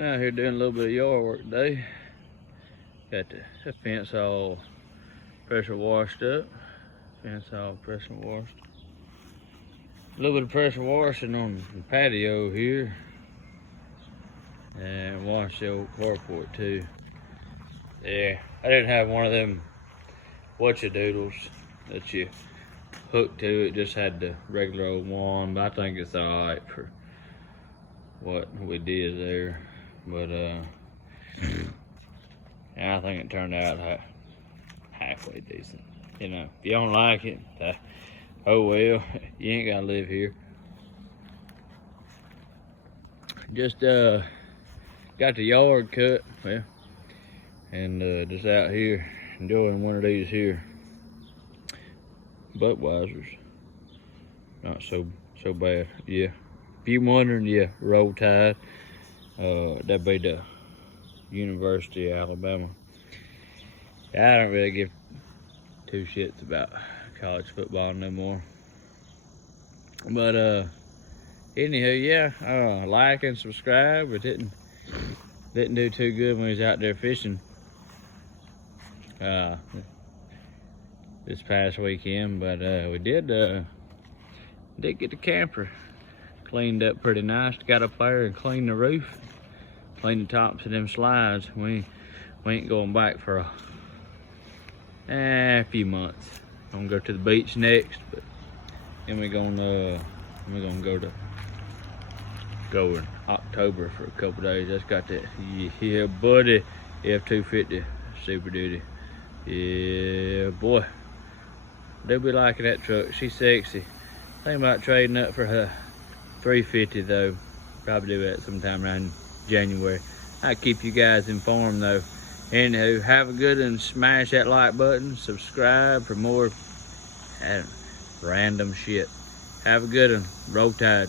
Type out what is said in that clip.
Out here doing a little bit of yard work today. Got the fence all pressure washed up. Fence all pressure washed. A little bit of pressure washing on the patio here. And wash the old carport too. Yeah, I didn't have one of them whatcha-doodles that you hook to. It just had the regular old one, but I think it's alright for what we did there. But I think it turned out halfway decent. You know, if you don't like it, oh well, you ain't gotta live here. Just got the yard cut, well, and just out here enjoying one of these here Budweisers. Not so bad, yeah. If you're wondering, yeah, Roll Tide. That'd be the University of Alabama. I don't really give two shits about college football no more. But anywho, yeah, like and subscribe. It didn't do too good when we was out there fishing this past weekend, but we did get the camper cleaned up pretty nice. Got up there and cleaned the roof, cleaned the tops of them slides. We ain't going back for a few months. I'm gonna go to the beach next, but then we're gonna go in October for a couple days. That's got that, yeah, buddy, F250 Super Duty. Yeah, boy, they'll be liking that truck. She's sexy. Think about trading up for her 350 though. Probably do that sometime around January. I'll keep you guys informed though. Anywho, have a good one. Smash that like button. Subscribe for more random shit. Have a good one. Roll Tide.